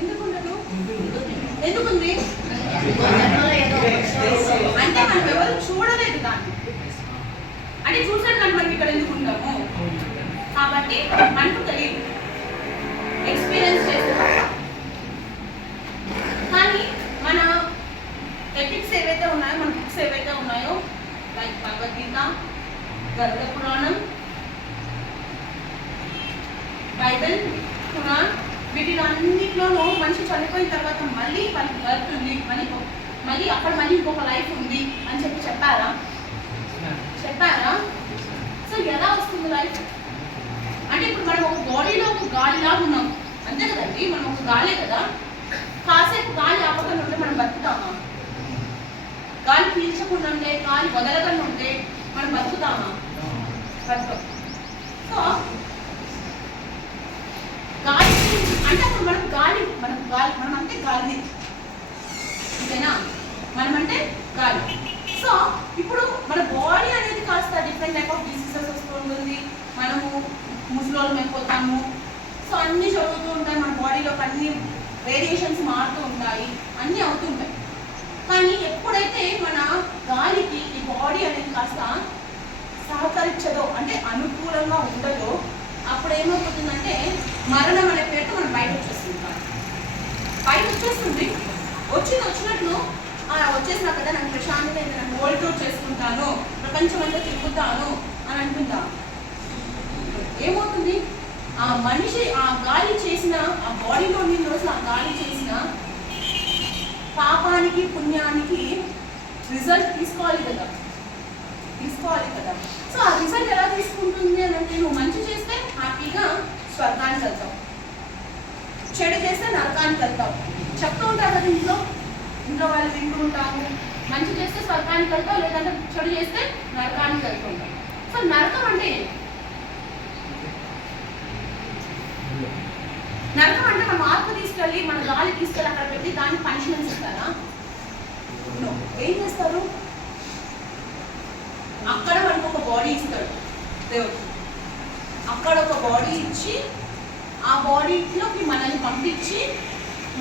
ఎందుకు ఉండదు? ఎందుకుంది అంటే మనం ఎవరు చూడలేదు దాన్ని. అంటే చూసాడు కానీ మనం ఇక్కడ ఎందుకు ఉంటాము కాబట్టి మనకు తెలియదు, ఎక్స్పీరియన్స్ చేస్తాం. కానీ మన ఎథిక్స్ ఏవైతే ఉన్నాయో, మన బుక్స్ ఏవైతే ఉన్నాయో, లైక్ భగవద్గీత, గరుడ పురాణం, బైబిల్, ఖురాన్, వీటిలన్నింటిలోనూ మనిషి చనిపోయిన తర్వాత మళ్ళీ మనకి బర్త్ ఉంది, మళ్ళీ అక్కడ మళ్ళీ ఇంకొక లైఫ్ ఉంది అని చెప్పారా? సో ఎలా వస్తుంది లైఫ్ అంటే ఇప్పుడు మనం ఒక బాడీలో ఒక గాలిలాగా ఉన్నాం అంతే కదండి. మనం ఒక గాలే కదా. కాసేపు గాలి ఆపకుండా ఉంటే మనం బతుకుతామా? గాలి పీల్చకుండా ఉంటే, గాలి వదలకుండా ఉంటే మనం బతుకుతామా? బతుకం. సో గాలి అంటే అప్పుడు మనం అంటే గాలి, అంతేనా? మనం అంటే గాలి. సో ఇప్పుడు మన బాడీ అనేది కాస్త డిఫరెంట్ టైప్ ఆఫ్ డిసీజెస్ వస్తూ ఉంటుంది. మనము ముసలోళ్ళం అయిపోతాము. సో అన్నీ జరుగుతూ ఉంటాయి మన బాడీలో, అన్ని వేరియేషన్స్ మారుతూ ఉంటాయి, అన్నీ అవుతుంటాయి. కానీ ఎప్పుడైతే మన గాలికి ఈ బాడీ అనేది కాస్త సహకరించదో, అంటే అనుకూలంగా ఉండదో, అప్పుడు ఏమైపోతుందంటే మరణం అనే పేరుతో మనం బయట వచ్చేస్తుంది. వచ్చినట్లు వచ్చేసినా కదా, నాకు ప్రశాంతత, నేను వరల్డ్ టూర్ చేసుకుంటాను, ప్రపంచమంతా తిరుగుతాను అని అనుకుంటా. ఏమవుతుంది? ఆ మనిషి ఆ గాలి చేసిన, ఆ బాడీలో ఉన్న రోజులు ఆ గాలి చేసిన పాపానికి పుణ్యానికి రిజల్ట్ తీసుకోవాలి కదా. సో ఆ రిజల్ట్ ఎలా తీసుకుంటుంది అని అంటే, నువ్వు మంచి చేస్తే హ్యాపీగా స్వర్గానికి వెళ్తావు, చెడు చేస్తే నరకానికి వెళ్తావు. చెప్తూ ఉంటారు కదా ఇంట్లో వాళ్ళు వింటూ ఉంటాము, మంచి చేస్తే స్వర్గానికి వెళ్తావు, లేదంటే చెడు చేస్తే నరకానికి వెళ్తుంటావు. సో నరకం అంటే మనం ఆత్మ తీసుకెళ్ళి, మన గాలి తీసుకెళ్ళి అక్కడ పెట్టి దానికి పనిష్మెంట్స్ ఇస్తారా? ఏం చేస్తారు? అక్కడ మనకు ఒక బాడీ ఇస్తాడు దేవుడు. అక్కడ ఒక బాడీ ఇచ్చి, ఆ బాడీలోకి మనల్ని పంపించి,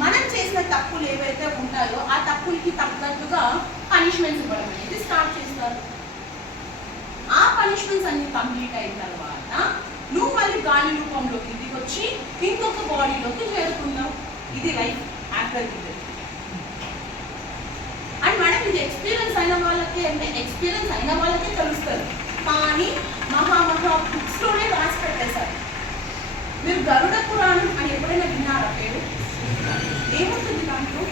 మనం చేసిన తప్పులు ఏవైతే ఉంటాయో ఆ తప్పులకి తగ్గట్టుగా పనిష్మెంట్స్ ఇవ్వడం అనేది స్టార్ట్ చేస్తారు. ఆ పనిష్మెంట్స్ అన్ని కంప్లీట్ అయిన తర్వాత నువ్వు మళ్ళీ గాలి రూపంలోకి ఇంటికి వచ్చి ఇంకొక బాడీలోకి చేరుకున్నావు. ఇది life after the. And madam, ఇది ఎక్స్పీరియన్స్ అయిన వాళ్ళకే తెలుస్తుంది. కానీ మహా బుక్స్లోనే రాసి పెట్టేశారు. మీరు గరుడ పురాణం అని ఎప్పుడైనా విన్నారా పేరు? ఏముంటుంది దాంట్లో?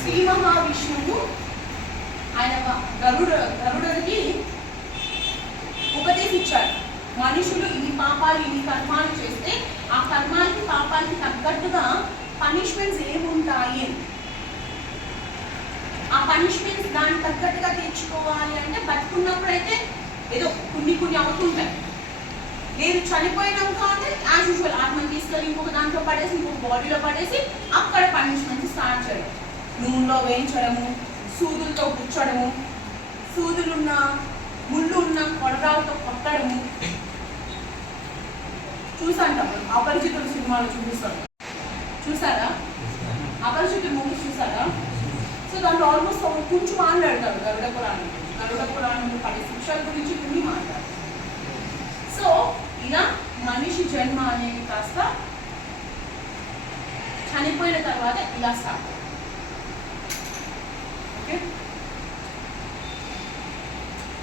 శ్రీ మహావిష్ణువు ఆయన గరుడుడికి ఉపదేశించాడు. మనుషులు ఇన్ని పాపాలు, ఇన్ని కర్మాలు చేస్తే ఆ కర్మాలకి, పాపాలకి తగ్గట్టుగా పనిష్మెంట్స్ ఏముంటాయి, ఆ పనిష్మెంట్స్ దానికి తగ్గట్టుగా తెచ్చుకోవాలి అంటే బతుకున్నప్పుడైతే ఏదో కొన్ని అవుతుంటాయి. లేదు చనిపోయినాక అంటే యాజ్ యూజువల్ ఆత్మని తీసుకెళ్ళి ఇంకొక దాంట్లో పడేసి, ఇంకొక బాడీలో పడేసి అక్కడ పనిష్మెంట్స్ స్టార్ట్ చేయడం. నూనెలో వేయించడము, సూదులతో గుచ్చడము, సూదులున్న ముళ్ళు ఉన్న కొడరాలతో కొట్టడము చూసాంటాం. అపరిచితుడు సినిమాలో చూసారా? అపరిచితుడు మూవీ చూసారా? సో దాంట్లో ఆల్మోస్ట్ కొంచెం మాట్లాడతాడు గరుడ పురాణం 10 శిక్షల గురించి కొన్ని మాట్లాడతాడు. సో ఇలా మనిషి జన్మ అనేది కాస్త చనిపోయిన తర్వాత ఇలా స్టార్ట్. Okay,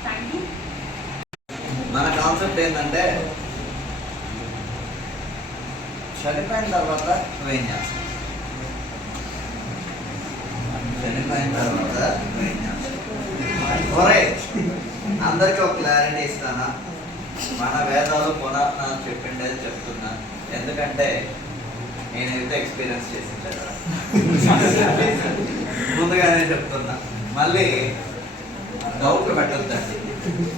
thank you. మన కాన్సెప్ట్ ఏంటంటే చనిపోయిన తర్వాత నువ్వేం చేస్తావు? అందరికీ ఒక క్లారిటీ ఇస్తానా? మన వేదాలు పురాణాలు చెప్పిండేది చెప్తున్నా, ఎందుకంటే నేనైతే ఎక్స్పీరియన్స్ చేసింది కదా, ముందుగానే చెప్తున్నా. మళ్ళీ డౌట్ పెట్టొద్దండి,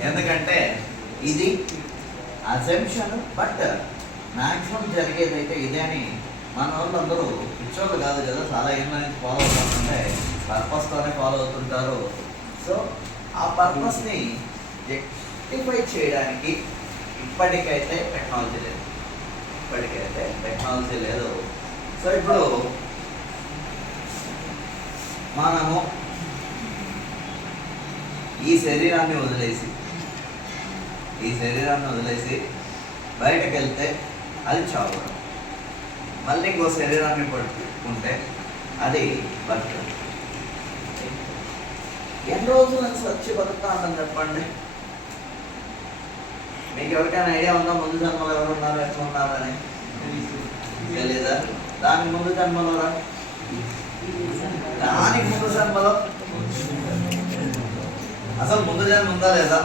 ఎందుకంటే ఇది అజంప్షన్. బట్ మ్యాక్సిమం జరిగేదైతే ఇదే అని మన వాళ్ళు అందరూ పిచ్చోళ్ళు కాదు కదా, చాలా ఏళ్ళ నుంచి ఫాలో అవుతుంటే పర్పస్తోనే ఫాలో అవుతుంటారు. సో ఆ పర్పస్ని రెక్టిఫై చేయడానికి ఇప్పటికైతే టెక్నాలజీ లేదు. ఇప్పటికైతే టెక్నాలజీ లేదు. సో ఇప్పుడు మనము ఈ శరీరాన్ని వదిలేసి బయటకు వెళ్తే అది చావడం, మళ్ళీ ఇంకో శరీరాన్ని పట్టుకుంటే అది బతకడం. ఎన్ని రోజులు నేను సచ్చి బతుకుతా ఉంటాను చెప్పండి? మీకు ఎవరికైనా ఐడియా ఉందా ముందు జన్మలో ఎవరు ఉన్నారు, ఎట్లా ఉన్నారని? తెలీదా? దానికి ముందు జన్మలో అసలు ముందు జన్మ ఉందా లేదా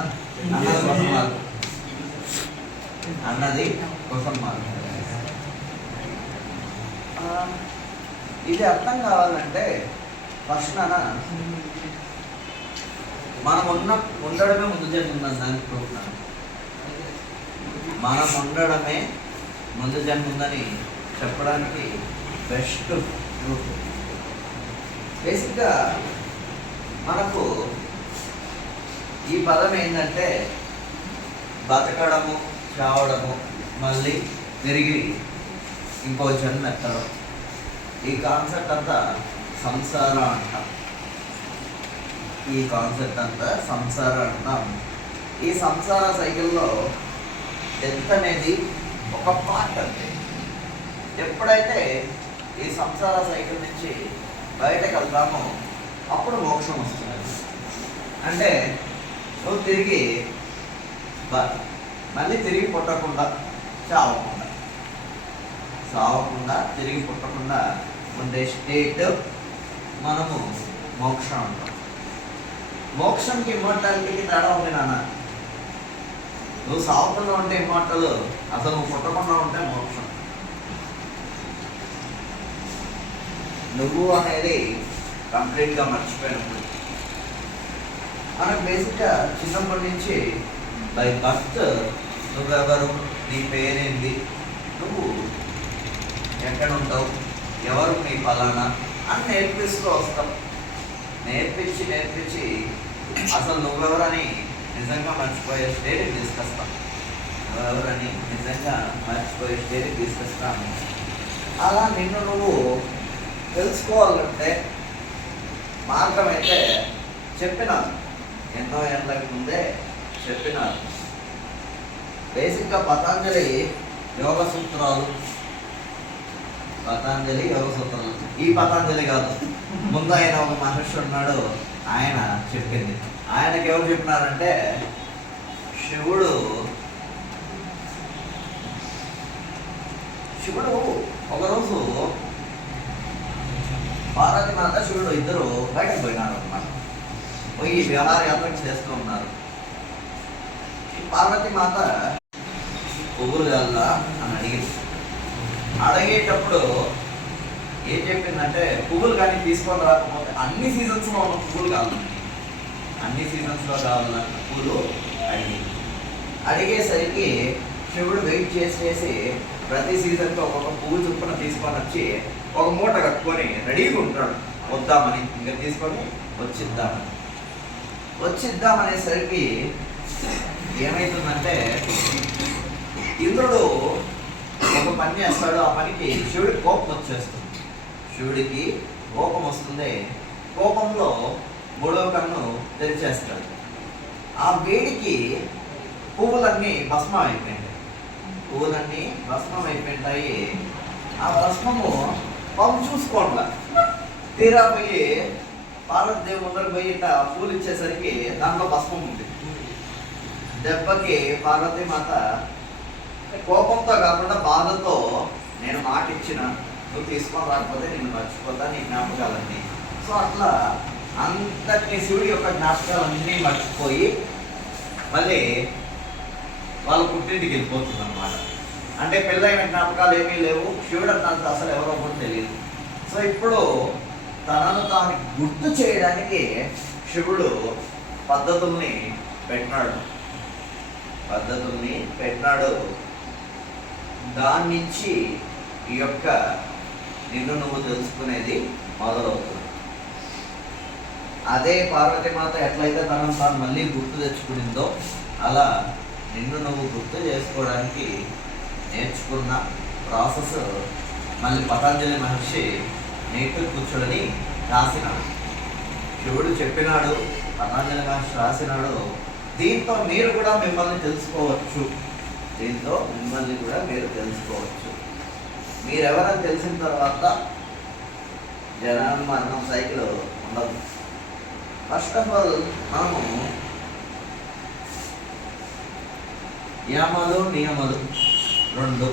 అన్నది క్వశ్చన్ మార్క్. ఇది అర్థం కావాలంటే ఫస్ట్ మనం ఉండడమే ముందు జన్మ ఉందని దానికి ప్రూఫ్. మనం ఉండడమే ముందు జన్మ ఉందని చెప్పడానికి బెస్ట్ ప్రూఫ్. బేసిక్గా మనకు ఈ పదం ఏంటంటే బతకడము, చావడము, మళ్ళీ తిరిగి ఇంకో జన్మ ఎత్తడం. ఈ కాన్సెప్ట్ అంతా సంసారం అంటాం. ఈ సంసార సైకిల్లో డెత్ అనేది ఒక పార్ట్ అంతే. ఎప్పుడైతే ఈ సంసార సైకిల్ నుంచి బయటకు వెళ్తామో అప్పుడు మోక్షం వస్తుంది. అంటే నువ్వు మళ్ళీ తిరిగి పుట్టకుండా చావకుండా తిరిగి పుట్టకుండా ఉండే స్టేట్ మనము మోక్షం అంటాం. మోక్షంకి ఇమ్మోర్టాలిటీకి తేడా ఉంది నాన్న. నువ్వు సావకుండా ఉంటే ఇమ్మోర్టల్, అసలు నువ్వు పుట్టకుండా ఉంటే మోక్షం. నువ్వు అనేది కంప్లీట్గా మర్చిపోయినప్పుడు. మనకు బేసిక్గా చిన్నప్పటి నుంచి బై బర్త్ నువ్వెవరు, నీ పేరేంటి, నువ్వు ఎక్కడ ఉంటావు, ఎవరు నీ ఫలానా అని నేర్పిస్తూ వస్తాం. నేర్పించి అసలు నువ్వెవరని నిజంగా మర్చిపోయే స్టేజ్కి తీసుకొస్తాము. అలా నిన్ను నువ్వు తెలుసుకోవాలంటే మార్గం అయితే చెప్పినారు, ఎన్నో ఏళ్ళకి ముందే చెప్పినారు. బేసిక్గా పతాంజలి యోగ సూత్రాలు. ఈ పతాంజలి కాదు, ముందు ఆయన ఒక మహర్షి ఉన్నాడు, ఆయన చెప్పింది. ఆయనకి ఎవరు చెప్పినారంటే శివుడు ఒకరోజు పార్వతీమాత శివుడు ఇద్దరు బయటకు పోయినారు అన్నమాట. పోయి విహారయాత్ర చేస్తూ ఉన్నారు. పార్వతీమాత పువ్వులు కాదా అని అడిగేటప్పుడు ఏం చెప్పిందంటే పువ్వులు కానీ తీసుకొని రాకపోతే అన్ని సీజన్స్లో ఉన్న పువ్వులు కావాలి, పూలు అడిగేసరికి శివుడు వెయిట్ చేసి ప్రతి సీజన్కి ఒక్కొక్క పువ్వు చొప్పున తీసుకొని వచ్చి ఒక మూట కట్టుకొని రెడీగా ఉంటాడు వద్దామని, ఇంకా తీసుకొని వచ్చిద్దామనేసరికి ఏమవుతుందంటే ఇంద్రుడు ఒక పని చేస్తాడు. ఆ పనికి శివుడికి కోపం వస్తుంది. కోపంలో మూడవ కన్ను తెరిచేస్తాడు. ఆ వేడికి పువ్వులన్నీ భస్మం అయిపోయింటాయి. ఆ భస్మము పాము చూసుకోండి. తీరా పోయి పార్వతీదేవి ముందరకు పోయి ఇట్లా పూలు ఇచ్చేసరికి దాంట్లో భస్మం ఉంది. దెబ్బకి పార్వతీమాత కోపంతో కాకుండా బాధతో, నేను మాట ఇచ్చిన, నువ్వు తీసుకొని రాకపోతే నేను మర్చిపోతా నీ జ్ఞాపకాలన్నీ. సో అట్లా అంతటి శివుడి యొక్క జ్ఞాపకాలన్నీ మర్చిపోయి మళ్ళీ వాళ్ళ పుట్టింటికి వెళ్ళిపోతుంది అన్నమాట. అంటే పెళ్ళైన జ్ఞాపకాలు ఏమీ లేవు, శివుడు అన్నంత అసలు ఎవరో కూడా తెలియదు. సో ఇప్పుడు తనను తాను గుర్తు చేయడానికి శివుడు పద్ధతుల్ని పెట్టినాడు. దాని నుంచి ఈ యొక్క నిన్ను నువ్వు తెలుసుకునేది మొదలవుతుంది. అదే పార్వతీమాత ఎట్లయితే తనను తాను మళ్ళీ గుర్తు తెచ్చుకునిందో అలా నిన్ను నువ్వు గుర్తు చేసుకోవడానికి నేర్చుకున్నా ప్రాసెస్ మళ్ళీ పతంజలి మహర్షి నేర్పి కూర్చోడని రాసినాడు. శివుడు చెప్పినాడు, పతంజలి మహర్షి రాసినాడు. దీంతో మీరు కూడా మిమ్మల్ని తెలుసుకోవచ్చు. దీంతో మిమ్మల్ని కూడా మీరు తెలుసుకోవచ్చు. మీరెవరని తెలిసిన తర్వాత జననం మరణం సైకిల్ ఉండదు. ఫస్ట్ ఆఫ్ ఆల్ మనము నియమాలు నియమాలు రెండు,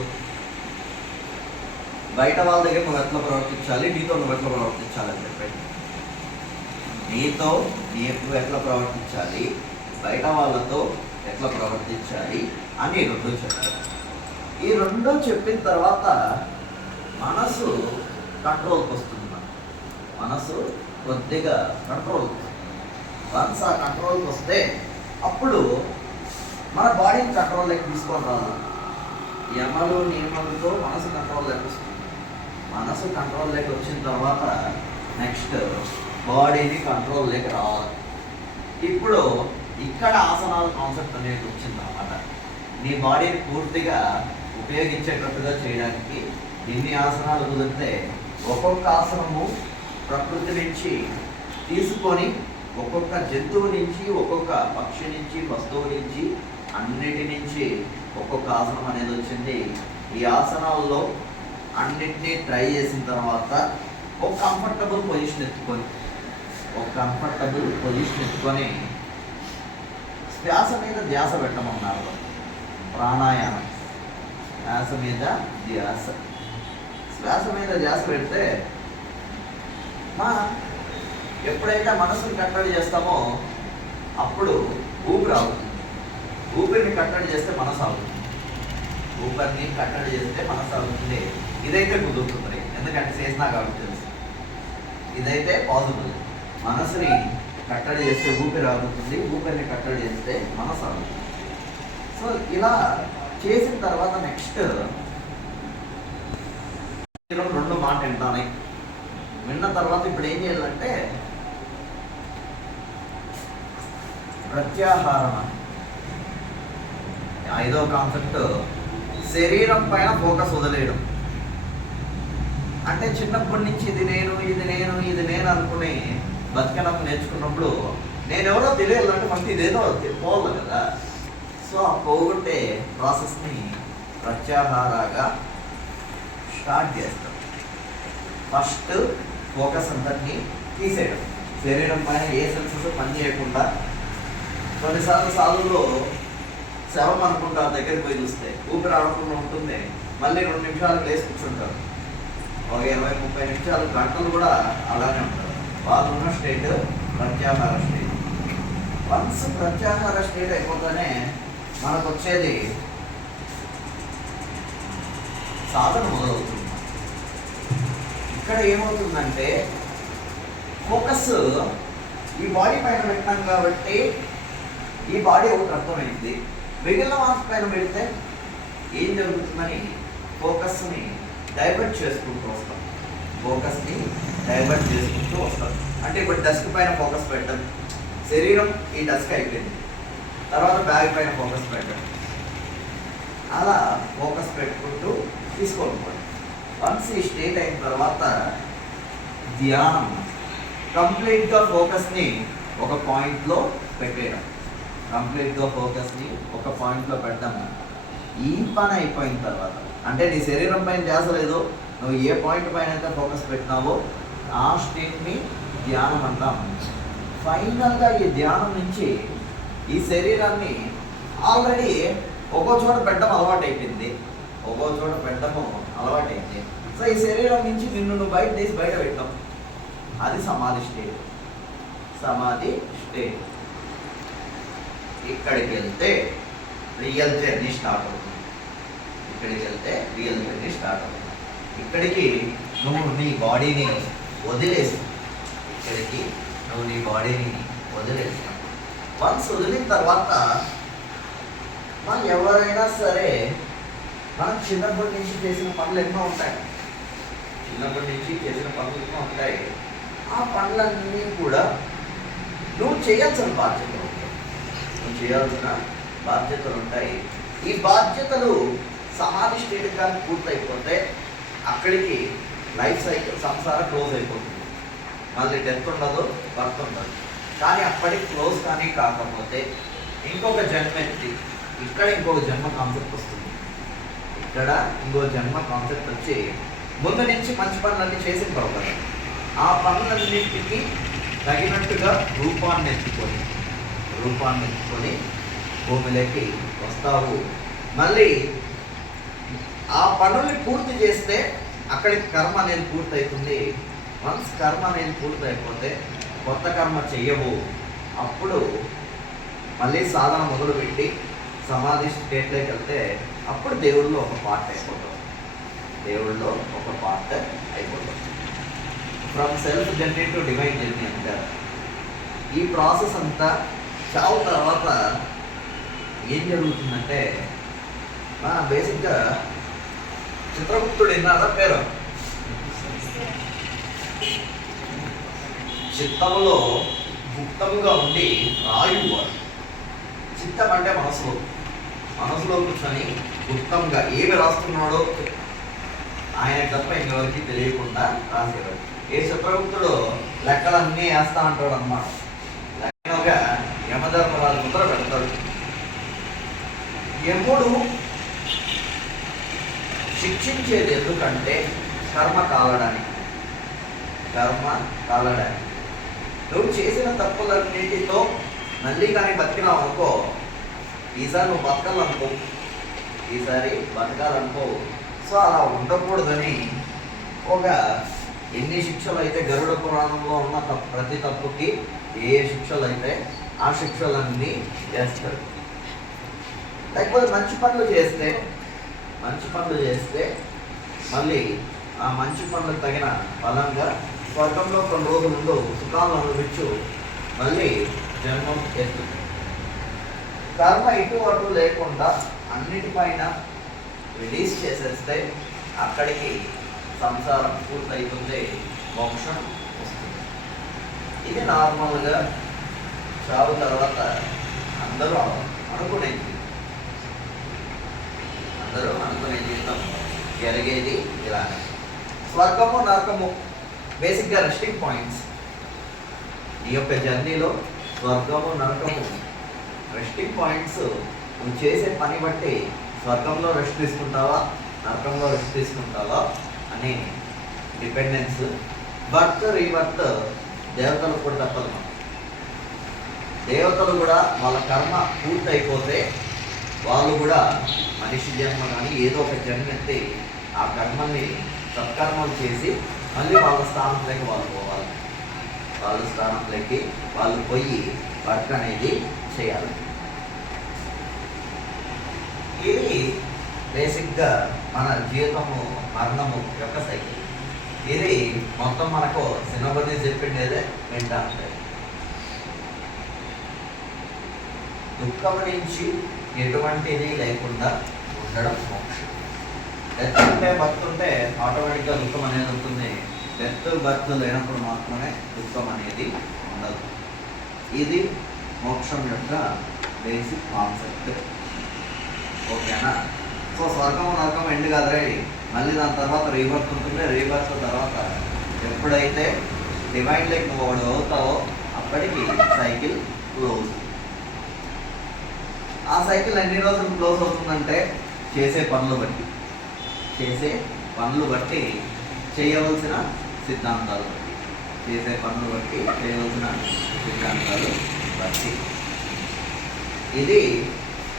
బయట వాళ్ళ దగ్గర నువ్వు ఎట్లా ప్రవర్తించాలి, నీతో నువ్వు ఎట్లా ప్రవర్తించాలి అని చెప్పండి. నీతో నీకు ఎట్లా ప్రవర్తించాలి, బయట వాళ్ళతో ఎట్లా ప్రవర్తించాలి అని రెండు చెప్పారు. ఈ రెండు చెప్పిన తర్వాత మనసు కంట్రోల్కి వస్తుంది. మనసు కొద్దిగా కంట్రోల్, వన్స్ ఆ కంట్రోల్కి వస్తే అప్పుడు మన బాడీని కంట్రోల్లోకి తీసుకొని రాదు. యమలు నియమాలతో మనసు కంట్రోల్లోకి వస్తుంది. మనసు కంట్రోల్లోకి వచ్చిన తర్వాత నెక్స్ట్ బాడీని కంట్రోల్లోకి రావాలి. ఇప్పుడు ఇక్కడ ఆసనాల కాన్సెప్ట్ అనేది వచ్చింది అన్నమాట. నీ బాడీని పూర్తిగా ఉపయోగించేటట్టుగా చేయడానికి ఎన్ని ఆసనాలు కుదిరితే ఒక్కొక్క ఆసనము ప్రకృతి నుంచి తీసుకొని ఒక్కొక్క జంతువు నుంచి, ఒక్కొక్క పక్షి నుంచి, వస్తువు నుంచి, అన్నిటి నుంచి ఒక్కొక్క ఆసనం అనేది వచ్చింది. ఈ ఆసనాల్లో అన్నిటినీ ట్రై చేసిన తర్వాత ఒక కంఫర్టబుల్ పొజిషన్ ఎత్తుకొని శ్వాస మీద ధ్యాస పెట్టమన్నారు. ప్రాణాయామం, శ్వాస మీద ధ్యాస పెడితే ఎప్పుడైతే మనసుని కట్టడి చేస్తామో అప్పుడు ఊపిరి ఆగుతుంది. ఊపిరిని కట్టడి చేస్తే మనసు ఆగుతుంది. ఊపిరిని కట్టడి చేస్తే మనసు ఆగుతుంది. ఇదైతే కుదురుతుంది, ఎందుకంటే చేసినా కాబట్టి తెలుసు. ఇదైతే పాసిబుల్. మనసుని కట్టడి చేస్తే ఊపిరి ఆగుతుంది, ఊపిరిని కట్టడి చేస్తే మనసు ఆగుతుంది. సో ఇలా చేసిన తర్వాత నెక్స్ట్ రెండు మాట వింటాను. విన్న తర్వాత ఇప్పుడు ఏం చేయాలంటే ప్రత్యాహారం. ఐదో కాన్సెప్ట్ శరీరం పైన ఫోకస్ వదిలేయడం. అంటే చిన్నప్పటి నుంచి ఇది నేను అనుకుని బతికడం నేర్చుకున్నప్పుడు నేనెవరో తెలియాలంటే ఫస్ట్ ఇదేదో పోవాలి కదా. సో ఆ పోగొట్టే ప్రాసెస్ని ప్రత్యాహారాగా స్టార్ట్ చేస్తాం. ఫస్ట్ ఫోకస్ అంతటినీ తీసేయడం. శరీరం పైన ఏ సెన్సెస్ పని చేయకుండా, కొన్నిసార్లు సార్లు శవం అనుకుంటా దగ్గరికి పోయి చూస్తే ఊపిరి ఆడకుండా ఉంటుంది. మళ్ళీ 2 నిమిషాలు లేసి కూర్చుంటారు. ఒక 20-30 నిమిషాలు, గంటలు కూడా అలానే ఉంటారు. వాళ్ళు ఉన్న స్టేట్ ప్రత్యాహార స్టేట్. వన్స్ ప్రత్యాహార స్టేట్ అయిపోతేనే మనకు వచ్చేది సాధన మొదలవుతుంది. ఇక్కడ ఏమవుతుందంటే ఫోకస్ ఈ బాడీ పైన పెట్టినాం కాబట్టి ఈ బాడీ ఒకటి అర్థమైంది. మిగిలిన వాటి పైన పెడితే ఏం జరుగుతుందని ఫోకస్ని డైవర్ట్ చేసుకుంటూ వస్తాం. అంటే ఇప్పుడు డస్క్ పైన ఫోకస్ పెట్టడం, శరీరం ఈ డస్క్ అయిపోయింది, తర్వాత బ్యాగ్ పైన ఫోకస్ పెట్టడం, అలా ఫోకస్ పెట్టుకుంటూ తీసుకోవాలి. వన్స్ ఈ స్టేట్ అయిన తర్వాత ధ్యానం, కంప్లీట్గా ఫోకస్ని ఒక పాయింట్లో పెట్టేయడం. పెట్టడం. ఈ పని అయిపోయిన తర్వాత, అంటే నీ శరీరం పైన ధ్యాస లేదు, నువ్వు ఏ పాయింట్ పైన అయితే ఫోకస్ పెట్టినావో ఆ స్టేట్ని ధ్యానం అంటాం. ఫైనల్గా ఈ ధ్యానం నుంచి ఈ శరీరాన్ని ఆల్రెడీ ఒక్కో చోట పెట్టడం అలవాటైపోయింది. సో ఈ శరీరం నుంచి నిన్ను నువ్వు బయట పెట్టాం. అది సమాధి స్టేట్. ఇక్కడికి వెళ్తే రియల్ జర్నీ స్టార్ట్ అవుతుంది. ఇక్కడికి నువ్వు నీ బాడీని వదిలేసి వన్స్ వదిలిన తర్వాత మనం ఎవరైనా సరే మనం చిన్నప్పటి నుంచి చేసిన పనులు ఎన్నో ఉంటాయి. ఆ పనులన్నీ కూడా నువ్వు చేయాల్సిన బాధ్యతలు ఉంటాయి. ఈ బాధ్యతలు సమాధి స్టేట్ కానీ పూర్తయిపోతే అక్కడికి లైఫ్ సైకిల్ సంసారం క్లోజ్ అయిపోతుంది. మళ్ళీ డెత్ ఉండదు, బర్త్ ఉండదు. కానీ అప్పటికి క్లోజ్ కానీ కాకపోతే ఇంకొక జన్మ ఎత్తి ఇక్కడ ఇంకొక జన్మ కాన్సెప్ట్ వస్తుంది. ఇక్కడ ఇంకో జన్మ కాన్సెప్ట్ వచ్చి ముందు నుంచి మంచి పనులన్నీ చేసిన తర్వాత ఆ పనులన్నింటికి తగినట్టుగా రూపాన్ని ఎత్తుకొని భూమిలోకి వస్తావు. మళ్ళీ ఆ పనుల్ని పూర్తి చేస్తే అక్కడికి కర్మ అనేది పూర్తవుతుంది. వన్స్ కర్మ అనేది పూర్తయిపోతే కొత్త కర్మ చెయ్యవు. అప్పుడు మళ్ళీ సాధన మొదలుపెట్టి సమాధి స్టేట్లోకి వెళ్తే అప్పుడు దేవుళ్ళలో ఒక పార్ట్ అయిపోతుంది. From self journey to divine journey అంటారు. ఈ ప్రాసెస్ అంతా చావు తర్వాత ఏం జరుగుతుందంటే బేసిక్గా చిత్రగుప్తుడు విన్నారా పేరు? చిత్తములో గుప్తముగా ఉండి రాయువాడు. చిత్తం అంటే మనసులో కూర్చొని గుప్తంగా ఏమి రాస్తున్నాడో ఆయన తప్ప ఇంకెవరికి తెలియకుండా రాసేవాడు. ఏ చిత్రగుప్తుడు లెక్కలన్నీ వేస్తా అంటాడు అన్నమాట. లెక్కగా యమధర్మరాజు ముద్ర పెడతాడు. యముడు శిక్షించేది ఎందుకంటే కర్మ కాలడానికి. నువ్వు చేసిన తప్పులన్నిటితో మళ్ళీ కానీ బతికినావు అనుకో, ఈసారి నువ్వు బతకాలనుకో. సో అలా ఉండకూడదని ఒక ఎన్ని శిక్షలు అయితే గరుడ పురాణంలో ఉన్న ప్రతి తప్పుకి ఏ శిక్షలు అయితే ఆ శిక్షలన్నీ చేస్తాడు. లేకపోతే మంచి పనులు చేస్తే మళ్ళీ ఆ మంచి పనులకు తగిన బలంగా స్వర్గంలో కొన్ని రోజులు సుఖాలను అనుభవించు మళ్ళీ జన్మం చేస్తుంది. కర్మ ఇటు అటు లేకుండా అన్నిటిపైన రిలీజ్ చేసేస్తే అక్కడికి సంసారం పూర్తయితుంది, మోక్షం వస్తుంది. ఇది నార్మల్గా చావు తర్వాత అందరూ అనుకునే జీవితం జరిగేది ఇలానే. స్వర్గము నరకము బేసిక్గా రెస్టింగ్ పాయింట్స్. ఈ యొక్క జర్నీలో స్వర్గము నరకము రెస్టింగ్ పాయింట్స్. నువ్వు చేసే పని బట్టి స్వర్గంలో రెస్ట్ తీసుకుంటావా, నరకంలో రెస్ట్ తీసుకుంటావా అని డిపెండెన్స్. బర్త్ రీబర్త్ దేవతలు కూడా తప్పదు. దేవతలు కూడా వాళ్ళ కర్మ పూర్తయిపోతే వాళ్ళు కూడా మనిషి జన్మ కానీ ఏదో ఒక జన్మ ఎత్తి ఆ కర్మని సత్కర్మలు చేసి మళ్ళీ వాళ్ళ స్థానంలోకి వాళ్ళు పోయి వర్క్ అనేది చేయాలి. ఇది బేసిక్గా మన జీవితము మరణము యొక్క సైకిల్. ఇది మొత్తం మనకు సినబడి చెప్పిండేదే వింటా ఉంటాయి. దుఃఖం నుంచి ఎటువంటిది లేకుండా ఉండడం మోక్షం. డెత్ ఉంటే బర్త్ ఉంటే ఆటోమేటిక్గా దుఃఖం అనేది ఉంటుంది. డెత్ బర్త్ లేనప్పుడు మాత్రమే దుఃఖం అనేది ఉండదు. ఇది మోక్షం యొక్క బేసిక్ కాన్సెప్ట్. ఓకేనా? సో స్వర్గం నరకం ఎండ్ కాదురే, మళ్ళీ దాని తర్వాత రీబర్త్ ఉంటుంది. రీబర్త్ తర్వాత ఎప్పుడైతే డివైన్ లైక్ నువ్వు అవుతావో అప్పటికి సైకిల్ క్లోజ్. ఆ సైకిల్ ఎన్ని రోజులు క్లోజ్ అవుతుందంటే చేసే పనులు బట్టి చేయవలసిన సిద్ధాంతాలు బట్టి. ఇది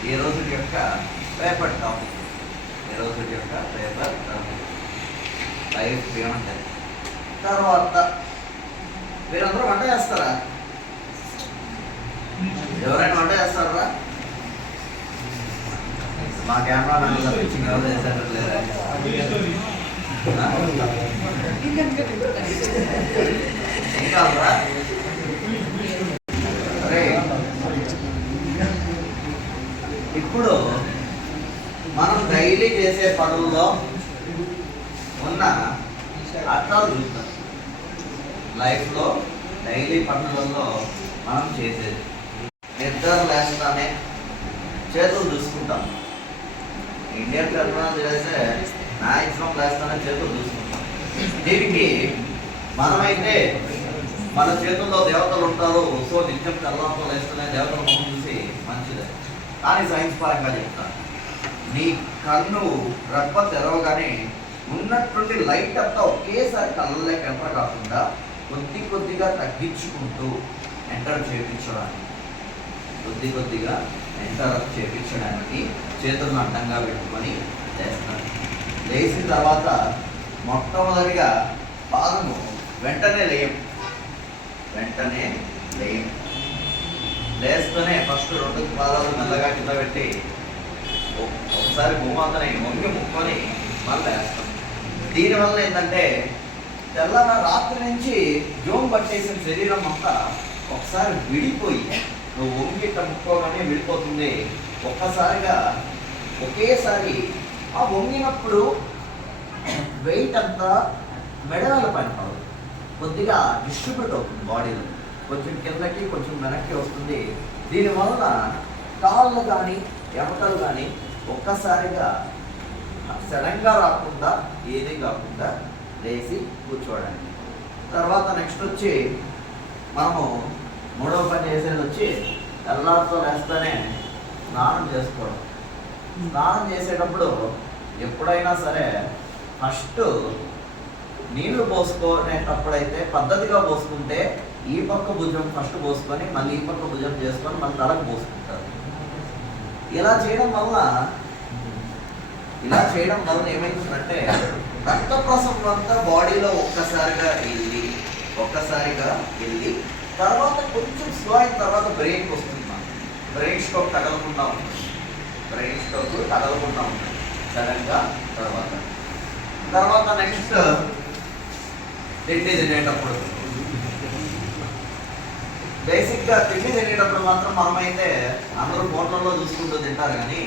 ఈ రోజు యొక్క పేపర్ టాపిక్. Life beyond. తర్వాత మీరందరూ వంట చేస్తారా? ఎవరైనా వంట చేస్తారా? మా కెమెరా మ్యాన్ తప్పించి ఎవరు చేశారు లేదా? ఏం కాదురా? అరే ఇప్పుడు మనం డైలీ చేసే పనుల్లో ఉన్న అర్థాలు చూస్తాం. లైఫ్లో డైలీ పనులలో మనం చేసేది నిద్ర లేస్తానే చేతులు చూసుకుంటాం. ఇండియన్ టెర్మినాలజీ అయితే మ్యాక్సిమం లేస్తానే చేతులు చూసుకుంటాం. దీనికి మనమైతే మన చేతుల్లో దేవతలు ఉంటారు, సో నిత్యం తెల్లంతో లేస్తూనే దేవతల మొహం చూసి మంచిదే. కానీ సైన్స్ పరంగా చెప్తాను, నీ కన్ను రెప్ప తెరవగానే ఉన్నట్టుండి లైట్ అంతా ఒకేసారి కళ్ళలోకి ఎంటర్ కాకుండా కొద్ది కొద్దిగా తగ్గించుకుంటూ ఎంటర్ చేయించడానికి, కొద్ది కొద్దిగా ఎంటర్ చేయించడానికి చేతులను అడ్డంగా పెట్టుకొని లేస్తాను. లేచిన తర్వాత మొట్టమొదటిగా పాదము వెంటనే లేయం, లేస్తూనే ఫస్ట్ 2 పాదాలు మెల్లగా కింద పెట్టి ఒకసారి భూమాతని వంగి ముక్కొని మళ్ళీ వేస్తాం. దీనివల్ల ఏంటంటే తెల్లన రాత్రి నుంచి జోమ్ పట్టేసిన శరీరం అంతా ఒకసారి విడిపోయి, నువ్వు వంగి ముక్కోగానే విడిపోతుంది. ఒకేసారి ఆ వంగినప్పుడు వెయిట్ అంతా మెడల పైన పడదు, కొద్దిగా డిస్ట్రిబ్యూట్ అవుతుంది బాడీలో, కొంచెం కిందకి కొంచెం వెనక్కి వస్తుంది. దీనివల్ల కాళ్ళు కానీ ఎమటలు కానీ ఒక్కసారిగా సడన్గా రాకుండా ఏది కాకుండా లేచి కూర్చోవడానికి. తర్వాత నెక్స్ట్ వచ్చి మనము మూడవ పని చేసేది వచ్చి తెల్లారితో లేస్తూనే స్నానం చేసుకోవడం. స్నానం చేసేటప్పుడు ఎప్పుడైనా సరే ఫస్ట్ నీళ్లు పోసుకునేటప్పుడైతే పద్ధతిగా పోసుకుంటే ఈ పక్క భుజం ఫస్ట్ పోసుకొని మళ్ళీ ఈ పక్క భుజం చేసుకొని మళ్ళీ తలకు పోసుకుంటారు. ఇలా చేయడం వల్ల ఏమైతుందంటే రక్త ప్రసరణ అంతా బాడీలో ఒక్కసారిగా వెళ్ళి తర్వాత కొంచెం స్లో అయిన తర్వాత బ్రెయిన్కి వస్తుంది. బ్రెయిన్ స్ట్రోక్ తగలకుండా ఉంటుంది, సడన్గా. తర్వాత నెక్స్ట్ తిండి తినేటప్పుడు, బేసిక్గా తిండి తినేటప్పుడు మాత్రం మనమైతే అందరూ ఫోన్లలో చూసుకుంటూ తింటారు, కానీ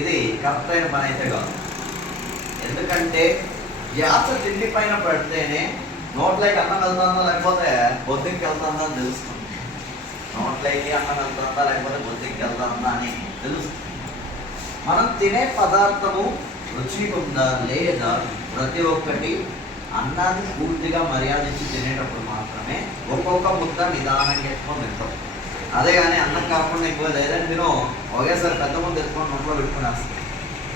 ఇది కరెక్ట్ అయిన పని అయితే కాదు. ఎందుకంటే ధ్యాస తిండి పైన పెడితేనే నోట్లోకి అన్నం వెళ్తుందా లేకపోతే బొద్దుకి వెళ్తుందా అని తెలుస్తుంది. నోట్లోకి అన్నం వెళ్తుందా లేకపోతే బొద్దుకి వెళ్తుందా అని తెలుస్తుంది. మనం తినే పదార్థము రుచిగా ఉందా లేదా ప్రతి ఒక్కటి అన్నాన్ని పూర్తిగా మర్యాదించి తినేటప్పుడు మాత్రమే ఒక్కొక్క ముద్ద నిదానంగా ఎత్తుకొని తింటాం. అదే కానీ అన్నం కాకుండా ఎక్కువ లేదని మీరు ఒకేసారి పెద్ద ముద్ద ఎత్తుకొని నోట్లో పెట్టుకునేస్తాం.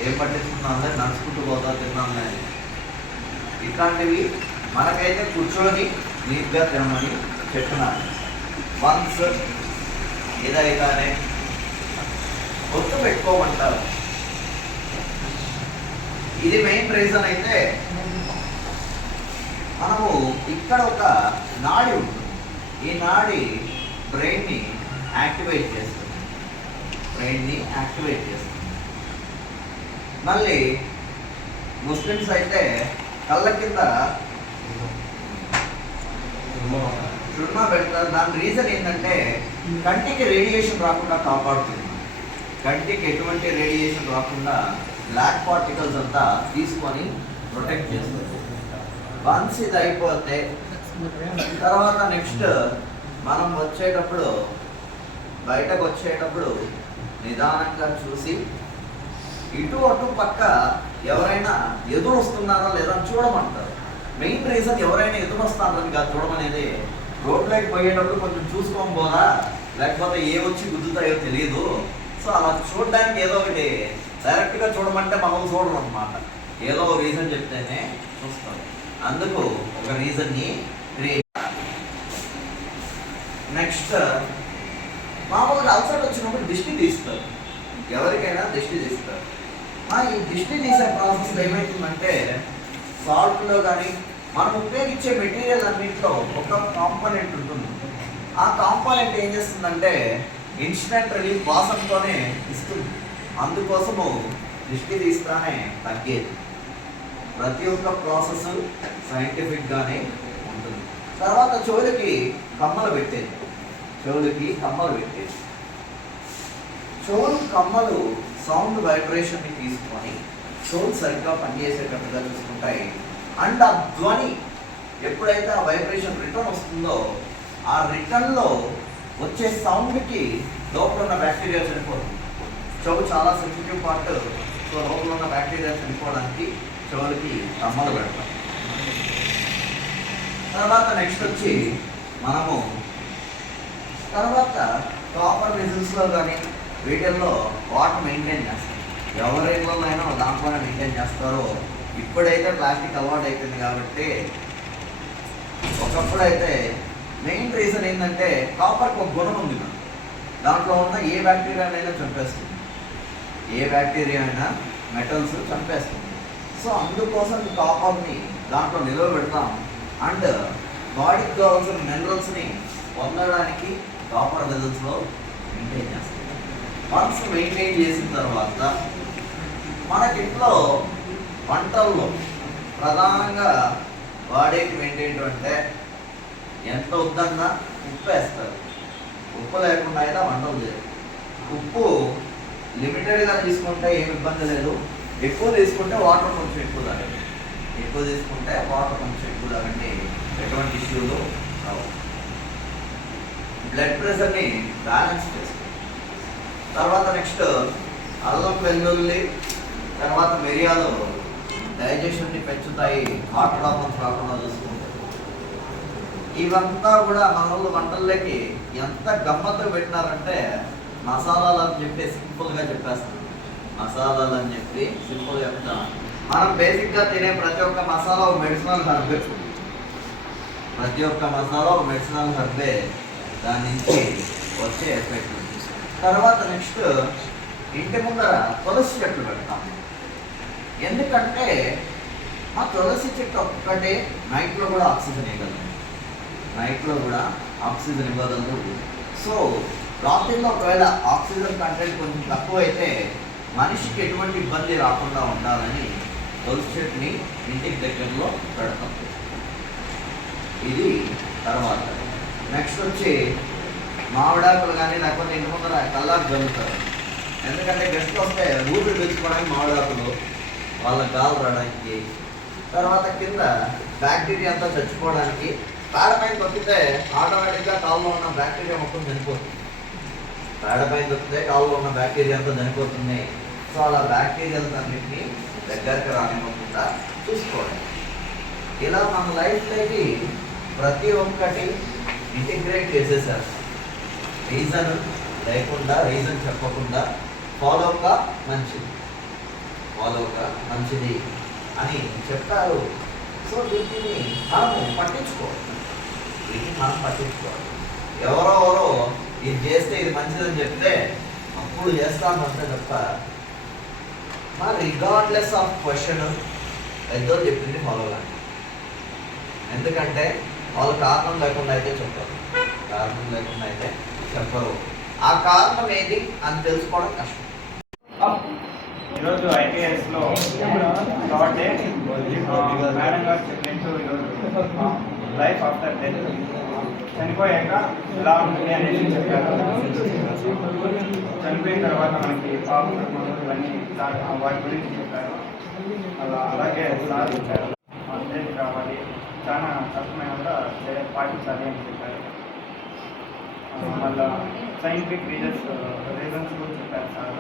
ఏం పట్టించుకున్నాం అంటే నడుచుకుంటూ పోతా తిన్నాం కానీ. ఇట్లాంటివి మనకైతే కూర్చొని నీట్గా తినమని చెప్తున్నాను. వన్స్ ఇదైతానే ఒత్తు పెట్టుకోమంటారు. ఇది మెయిన్ రీజన్ అయితే మనము ఇక్కడ ఒక నాడి ఉంటుంది. ఈ నాడి బ్రెయిన్ని యాక్టివేట్ చేస్తుంది. మళ్ళీ ముస్లిమ్స్ అయితే కళ్ళ కింద చున్నా పెడతారు. దాని రీజన్ ఏంటంటే కంటికి రేడియేషన్ రాకుండా కాపాడుతుంది. కంటికి ఎటువంటి రేడియేషన్ రాకుండా బ్లాక్ పార్టికల్స్ అంతా తీసుకొని ప్రొటెక్ట్ చేస్తుంది. వన్స్ ఇది అయిపోతే తర్వాత నెక్స్ట్ మనం బయటకు వచ్చేటప్పుడు నిదానంగా చూసి ఇటు అటు పక్క ఎవరైనా ఎదురు వస్తున్నారా లేదా చూడమంటారు. మెయిన్ రీజన్ ఎవరైనా ఎదురు వస్తారని కాదు చూడమనేది. రోడ్లోకి పోయేటప్పుడు కొంచెం చూసుకోం పోదా, లేకపోతే ఏ వచ్చి గుద్దుతాయో తెలియదు. సో అలా చూడడానికి ఏదో ఒకటి డైరెక్ట్గా చూడమంటే మనం చూడరు అన్నమాట. ఏదో ఒక రీజన్ చెప్తేనే చూస్తాం. అందుకు ఒక రీజన్ని క్రియేట్. నెక్స్ట్ మామూలుగా అల్సర్ వచ్చినప్పుడు దిష్టి తీస్తారు. ఎవరికైనా దిష్టి తీస్తారు. ఈ దిష్టి తీసే ప్రాసెస్ ఏమవుతుందంటే సాల్ట్లో కానీ మనం ఉపయోగించే మెటీరియల్ అన్నింటిలో ఒక కాంపోనెంట్ ఉంటుంది. ఆ కాంపోనెంట్ ఏం చేస్తుందంటే ఇన్స్టెంట్ రిలీఫ్ వాసనతోనే ఇస్తుంది. అందుకోసము దిష్టి తీస్తానే తగ్గేది. ప్రతి ఒక్క ప్రాసెస్ సైంటిఫిక్గానే ఉంటుంది. తర్వాత చెవులకి కమ్మలు పెట్టేది. చెవులు కమ్మలు సౌండ్ వైబ్రేషన్ని తీసుకొని చెవులు సరిగ్గా పనిచేసేటట్టుగా చూసుకుంటాయి. అండ్ ఆ ధ్వని ఎప్పుడైతే ఆ వైబ్రేషన్ రిటర్న్ వస్తుందో ఆ రిటర్న్లో వచ్చే సౌండ్కి లోపల ఉన్న బ్యాక్టీరియా చనిపోతుంది. చెవు చాలా సెన్సిటివ్ పార్ట్. సో సో లోపల ఉన్న బ్యాక్టీరియా చనిపోవడానికి చెవులకి కమ్మలు పెడతాం. తర్వాత నెక్స్ట్ వచ్చి మనము తర్వాత కాపర్ వెజల్స్లో కానీ వీటిల్లో వాటర్ మెయింటైన్ చేస్తాం. ఎవరి ఇళ్ళైనా దాంట్లోనే మెయింటైన్ చేస్తారో. ఇప్పుడైతే ప్లాస్టిక్ అలవాటు అయిపోయింది కాబట్టి, ఒకప్పుడైతే మెయిన్ రీజన్ ఏంటంటే కాపర్కి ఒక గుణం ఉంది. దాంట్లో ఉన్న ఏ బ్యాక్టీరియానైనా చంపేస్తుంది, ఏ బ్యాక్టీరియా అయినా మెటల్స్ చంపేస్తుంది. సో అందుకోసం కాపర్ని దాంట్లో నిల్వ పెడతాం. అండ్ బాడీకి కావాల్సిన మినరల్స్ని పొందడానికి కాపర్ వెజల్స్లో మెయింటైన్ చేస్తాం. వన్స్ మెయింటైన్ చేసిన తర్వాత మనకింట్లో వంటల్లో ప్రధానంగా వాడేటివి ఏంటంటే ఎంత వద్దన్నా ఉప్పు వేస్తారు. ఉప్పు లేకుండా అయితే వంటలు చేయరు. ఉప్పు లిమిటెడ్గా తీసుకుంటే ఏమి ఇబ్బంది లేదు. ఎక్కువ తీసుకుంటే వాటర్ కొంచెం ఎక్కువ తాగండి. ఎక్కువ తీసుకుంటే వాటర్ కొంచెం ఎక్కువ తాగండి, ఎటువంటి ఇష్యూలు రావు. బ్లడ్ ప్రెషర్ని బ్యాలెన్స్ చేస్తుంది. తర్వాత నెక్స్ట్ అల్లం వెల్లుల్లి, తర్వాత మిరియాలు డైజెషన్ని పెంచుతాయి, హార్ట్ ప్రాబ్లమ్స్ రాకుండా చూసుకుంటాయి. ఇవంతా కూడా మన వాళ్ళు వంటల్లోకి ఎంత గమ్మత్తు పెట్టినారంటే మసాలాలు అని చెప్పి సింపుల్గా చెప్పేస్తాం. మసాలాలు అని చెప్పి సింపుల్గా చెప్తాం. మనం బేసిక్గా తినే ప్రతి ఒక్క మసాలా మెడిసినల్ హర్బే. ప్రతి ఒక్క మసాలా మెడిసినల్ హర్బే, దాని నుంచి వచ్చే ఎఫెక్ట్. తర్వాత నెక్స్ట్ ఇంటి ముందర తులసి చెట్లు పెడతాం. ఎందుకంటే ఆ తులసి చెట్టు ఒక్కటే నైట్లో కూడా ఆక్సిజన్ ఇవ్వగలదు. నైట్లో కూడా ఆక్సిజన్ ఇవ్వగలదు. సో రాత్రిలో ఒకవేళ ఆక్సిజన్ కంటెంట్ కొంచెం తక్కువ అయితే మనిషికి ఎటువంటి ఇబ్బంది రాకుండా ఉండాలని తులసి చెట్టుని ఇంటికి దగ్గరలో పెడతాం. ఇది తర్వాత నెక్స్ట్ వచ్చి మామిడాకులు కానీ లేకపోతే ఇంటి ముందర కల్లాకు జరుగుతారు. ఎందుకంటే గెస్ట్లు వస్తే ఊపిరి పీల్చుకోవడానికి మామిడాకులు, వాళ్ళ గాలు రావడానికి, తర్వాత కింద బ్యాక్టీరియా అంతా చచ్చిపోవడానికి. పేడ పైన తొక్కితే ఆటోమేటిక్గా కాలులో ఉన్న బ్యాక్టీరియా మొత్తం చనిపోతుంది. పేడ పైన తొక్కితే కాలులో ఉన్న బ్యాక్టీరియా అంతా చనిపోతుంది. సో అలా బ్యాక్టీరియాలు అన్నింటినీ దగ్గరికి రానివ్వకుండా చూసుకోవాలి. ఇలా మన లైఫ్లోకి ప్రతి ఒక్కటి ఇంటిగ్రేట్ చేసేసారు. రీజన్ లేకుండా, రీజన్ చెప్పకుండా ఫాలోగా మంచిది, ఫాలోగా మంచిది అని చెప్పారు. సో వీటిని మనము పట్టించుకోవాలి. ఎవరెవరో ఇది చేస్తే ఇది మంచిదని చెప్తే అప్పుడు చేస్తామంటే తప్ప రిగార్డ్లెస్ ఆఫ్ క్వశ్చన్ ఏదో చెప్పింది ఫాలో కానీ. ఎందుకంటే వాళ్ళు కారణం లేకుండా అయితే చెప్పరు, కారణం లేకుండా అయితే చెప్పరు. ఆ కారణం ఏది అని తెలుసుకోవడం కష్టం. ఈరోజు ఐకేఎస్లో థర్డ్ డే మేడం గారు చెప్పినట్టు ఈరోజు లైఫ్ ఆఫ్టర్ డెత్, చనిపోయాక ఎలా ఉంటుంది అనేది చెప్పారు. చనిపోయిన తర్వాత మనకి పాపం ఇవన్నీ వాటి గురించి చెప్పారు. అలాగే సాధించారు, అర్థం కావాలి, చాలా కష్టమైన కూడా పాటించాలి అని చెప్పారు. మళ్ళీ సైంటిఫిక్ రీజన్స్ కూడా చెప్పారు సార్.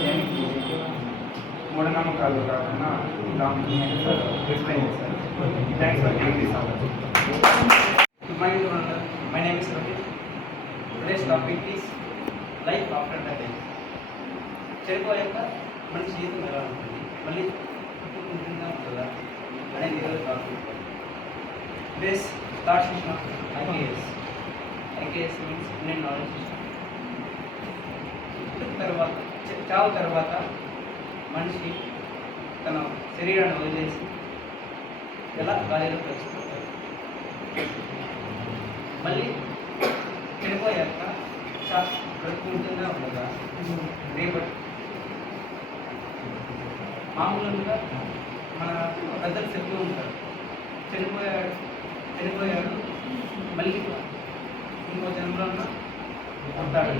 దేనికి మూఢనమ్మకాలు కాకుండా దానికి ఎక్స్ప్లెయిన్ చేశారు. Thanks for giving this opportunity. My name is Ravi. Today's topic is life after the death. చనిపోయాక మనిషి జీవితం ఎలా ఉంటుంది, మళ్ళీ పుట్టుకుంటుందా ఉంటుందా అనేది ఈరోజు topic. This thought system of IKS means Indian knowledge system. తర్వాత చావు తర్వాత మనిషి తన శరీరాన్ని వదిలేసి ఎలా గాలిలో కలిసిపోతారు. మళ్ళీ చనిపోయాక శ్వాస బ్రతుకుంటుందా ఉండదా రేపటి మామూలుగా మన పెద్దలు చెప్తూ ఉంటారు, చనిపోయాడు మళ్ళీ ఇంకో జన్మలో ఉంటాడు.